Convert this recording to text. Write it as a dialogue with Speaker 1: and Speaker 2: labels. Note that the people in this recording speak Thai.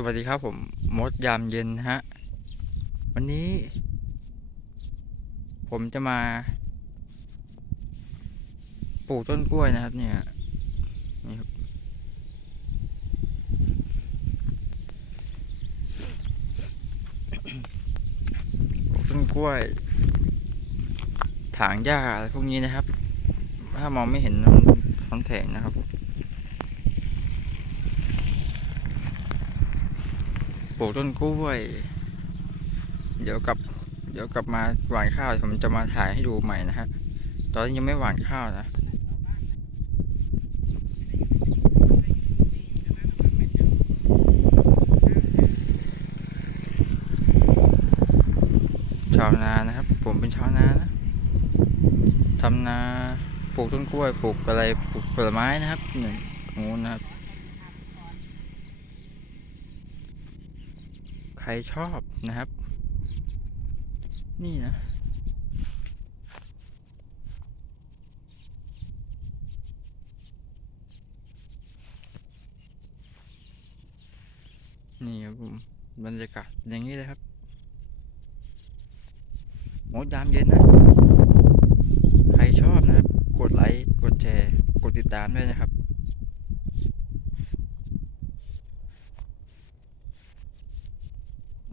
Speaker 1: สวัสดีครับผมมดยามเย็นฮะ วันนี้ ผมจะมา ปลูกต้นกล้วยนะครับ เนี่ยนี่ครับปลูกต้นกล้วย ถางหญ้าอะไรพวกนี้นะครับ ถ้ามองไม่เห็นมันท้อนแสงนะครับ ปลูกต้นกล้วย เดี๋ยวกลับ เดี๋ยวกลับมาหว่านข้าวผมจะมาถ่ายให้ดูใหม่นะฮะ ตอนนี้ยังไม่หว่านข้าวนะชาวนานะครับ ผมเป็นชาวนานะทำนาปลูกต้นกล้วยปลูกอะไรปลูกผลไม้นะครับหนึ่งงูนนะครับ ใค รชอบนะครับ นี่นะ นี่ครับผมบรรยากาศอย่างนี้เลยครับหมดยามเย็นนะ ใครชอบนะครับ กดไลค์ กดแชร์ กดติดตามด้วยนะครับ